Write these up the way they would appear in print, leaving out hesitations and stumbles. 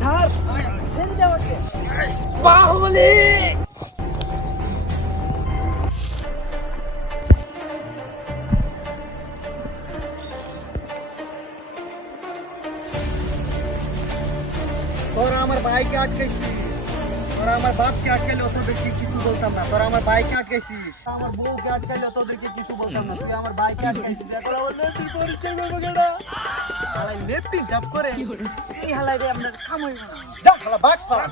ছাড় ছেড়ে দাও ওকে বাহুবলী তোরা আমার ভাইকে আটকেছিস, তোরা আমার বাপকে আটকাইলে তোদেরকে কিছু বলতাম না, তোরা আমার ভাইকে আটকাইছিস, আমার বউকে আটকাইলে তোদেরকে কিছু বলতাম না, তুই আমার ভাইকে আটকাইছিস, এখন আমার লেফটিন পরিষ্কার করবো কেনা হালাই লেফটিন চাপ করে এই হালাই রে আপনার খামই যা হালা বাঘ পাড়া।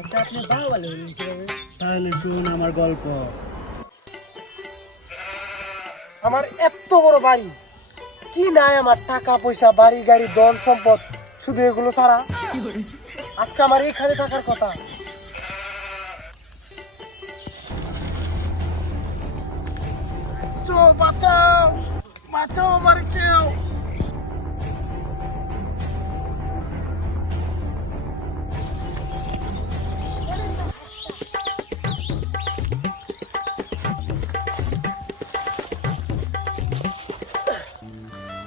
আচ্ছা আপনি বাহুবলী হলেন কিভাবে? তাহলে শুন আমার গল্প। আমার এত বড় বাড়ি কি নাই, আমার টাকা পয়সা বাড়ি গাড়ি ধন সম্পদ, শুধু এগুলো ছাড়া আজকে আমার এখানে থাকার কথা। বাঁচাও বাঁচাও আমার কেউ।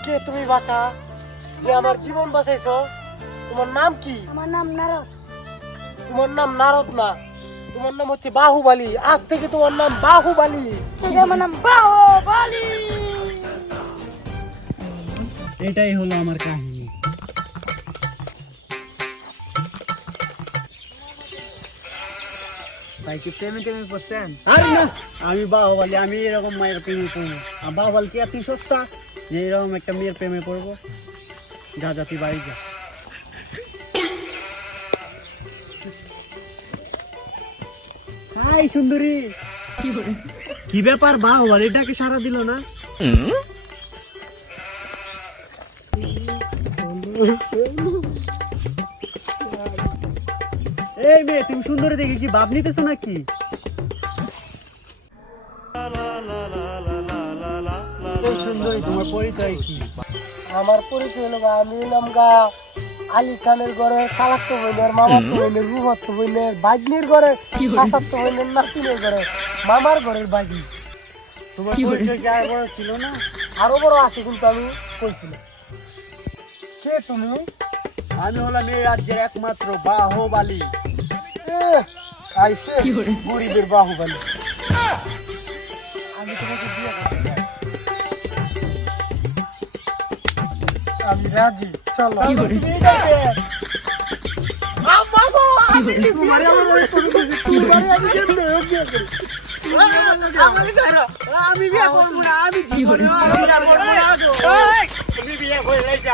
কে তুমি বাঁচা যে আমার জীবন বাঁচাইছো? তোমার নাম কি? আমার নাম নারদ। তোমার নাম নারদ না, তোমার নাম হচ্ছে বাহুবলী। আজ থেকে তোমার নাম বাহুবলী। আমার নাম বাহুবলী। এটাই হলো আমার কাহিনী। ভাই কি প্রেমে টেমে পড়ছেন? আরে না, আমি বাহুবলী, আমি এরকম মায়ের প্রেমে পড়বো। আর বাহুবলী কি এত সস্তা যে এরকম একটা মেয়ের প্রেমে পড়বো? যা যা তুই বাড়ি যা। হাই সুন্দরী, কি ব্যাপার বাহুবলী এটাকে সারা দিল না? এই মেয়ে, তুমি সুন্দরী দেখে কি ভাব নিতেছো নাকি? সুন্দরী, তোমার পরিচয় কি? আমার পরিচয় হলো আমি হলাম গা আলী খানের ঘরে খালাতো বোনের, মামাতো বোনের, রুহাতো বোনের, বাগনির ঘরে, চাচাতো বোনের, নাতিনের ঘরে, মামার ঘরের বাগনি। তোমার পরিচয় কি আর বড় ছিল না? আরো বড় আছে কিন্তু আমি কইছিলাম। কে তুমি? আমি হলাম এই রাজ্যের একমাত্র বাহুবলী। আইসে গরিবের বাহুবলী। আমি তোমাকে বিয়ে করতে চাই। আমি রাজি, চলো।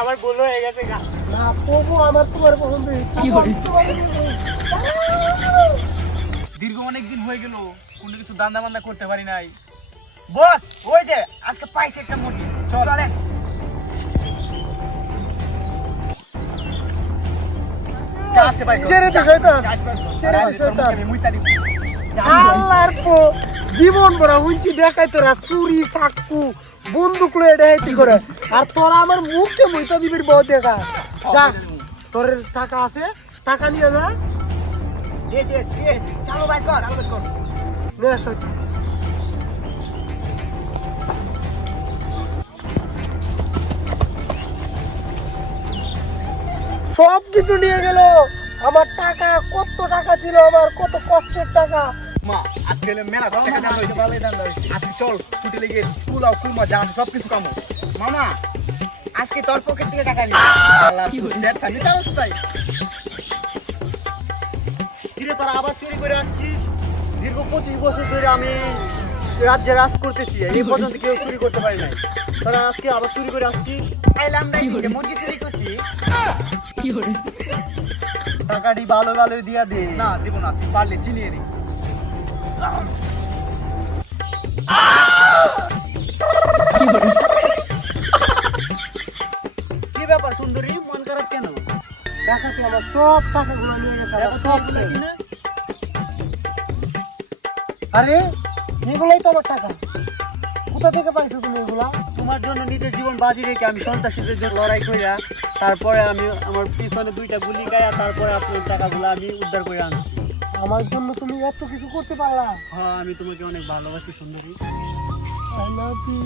আমার ভুল হয়ে গেছে। না তবু আমার তোমার পছন্দ। দীর্ঘ অনেকদিন হয়ে গেল কোনো কিছু দান্দা বান্দা করতে পারি নাই। বস ওই যে আজকে পাইছে একটা মুরগি, চলেন। জীবন বড় হুঁচি দেখাই তোরা চুরি চাকু বন্দুক লয়ে দেখাইতি করে, আর তোরা আমার মুখে মুইতা দিবির বউ দেখা। যা তোর টাকা আছে, টাকা নিয়ে যা। চালো বাইর কর, আলো বাইর কর। নিয়ে আসো। সব কিছু নিয়ে গেল আমার টাকা। কত টাকা ছিল আমার, কত কষ্টের টাকা। মা আজকে মেলা টাকা দাম হইছে, ভালোই দাম হইছে। আজকে চল ছুটি লেগে পোলাও কুরমা জান সব কিছু কামো। মামা আজকে তোর পকেট থেকে টাকা নিয়ে আল্লাহ কি ডেট সামি চাস তাই। ধীরে তোরা আবার চুরি করে আসছিস? দীর্ঘ 25 বছর ধরে আমি রাজ্যে রাজ করতেছি, এই পর্যন্ত কেউ চুরি করতে পারি নাই। তোরা আজকে আবার চুরি করে আসছিস? খাইলাম আমরা এই মুরগি চুরি করছি। টাকাটি ভালো ভালো দিয়া দে। না দিব না, তুই পারলে চিনিয়ে নি। কি ব্যাপার সুন্দরী, মন খারাপ কেন? টাকাতে আমার সব টাকাগুলো নিয়ে গেছে। আমার সব শেষ। আরে এগুলাই তো আমার টাকা। কোথা থেকে পাইছো তুমি এগুলা? তোমার জন্য নিজের জীবন বাজি রেখে আমি সন্ত্রাসীদের সাথে লড়াই কইরা তারপরে আমি আমার পিছনে 2টা গুলি গায়া তারপরে আপনার টাকাগুলো আমি উদ্ধার করে আনছি। আমার জন্য তুমি এত কিছু করতে পারলা? হ্যাঁ, আমি তোমাকে অনেক ভালোবাসি সুন্দরী। I love you.